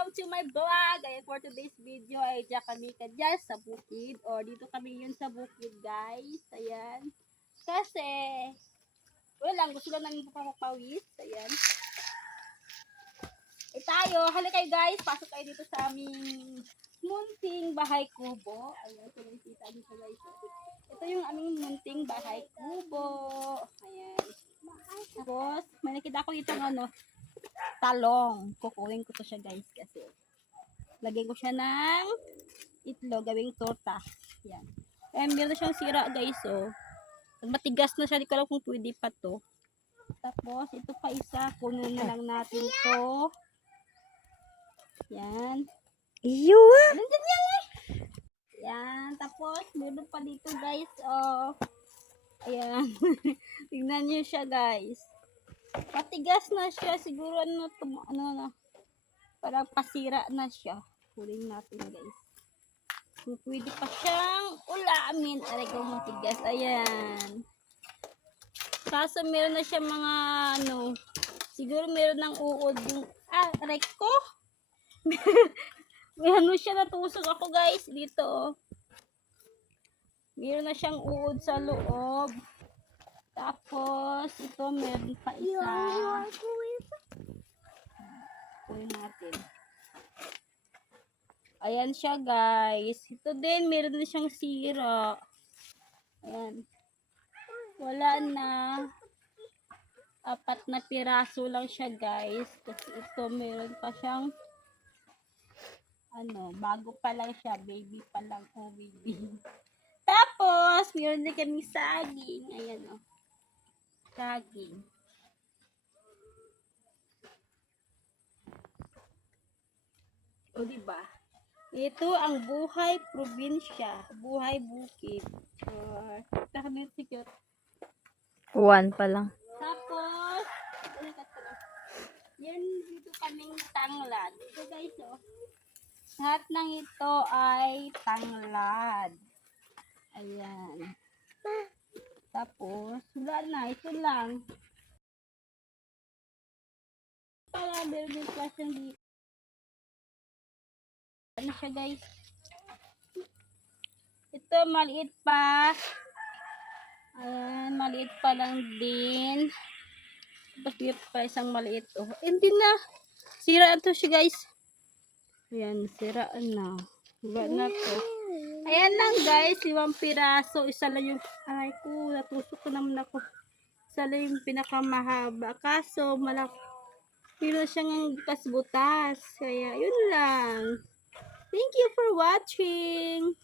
welcome to my vlog. Ayan, for today's video ay diyan kami dyan sa bukid. O, dito kami yun sa bukid, guys. Ayan. Kasi, wala lang, gusto lang namin papapawis. Ayan. Tayo, halika kayo guys. Pasok kayo dito sa aming munting bahay kubo. Ayan, so nakikita dito guys. Ito yung aming munting bahay kubo. Ayan. Tapos, may nakita ko dito talong. Kukunin ko to siya guys kasi lagyan ko siya ng itlog, gawing torta. Yan. Meron na siyang sira guys, oh. Matigas na siya, di ko alam kung pwede pa to. Tapos, ito pa isa, kunin na lang natin to. Yan. Iyo ah! Nandyan yan eh! Yan. Tapos, meron pa dito guys, oh. Ayan. Tignan nyo siya guys. Matigas na siya. Siguro parang pasira na siya. Kunin natin guys. So, pwede pa siyang ulamin. Aray ko matigas. Ayan. Kaso meron na siya mga siguro meron ng uod yung aray ko. May siya natusok ako guys dito. Oh. Meron na siyang uod sa loob. Tapos, ito meron pa isa. Kunin natin. Ayan siya guys. Ito din, meron na siyang sira. Ayan. Wala na. 4 na piraso lang siya guys. Kasi ito meron pa siyang bago pa lang siya. Baby pa lang. Oh, baby. Tapos, meron din kami saging. Ayan o. Saging. O, diba? Ito ang buhay probinsya. Buhay bukid. Nakabit si cute. 1 pa lang. Tapos, yan dito kaming tanglad. Ito guys, oh. Lahat ng ito ay tanglad. Ayan. Tapos, wala na. Ito lang. Para meron din klaseng dito. Ano siya guys? Ito maliit pa. Ayan, maliit pa lang din. Tapos dito pa isang maliit. Oh, hindi na. Sira to siya guys. Ayan, sira na. Wala na to. Ayan lang guys, 5 piraso. Isa lang yung, ay ko, natusok ko naman ako. Isa lang yung pinakamahaba. Kaso, pero siyang butas-butas. Kaya, yun lang. Thank you for watching.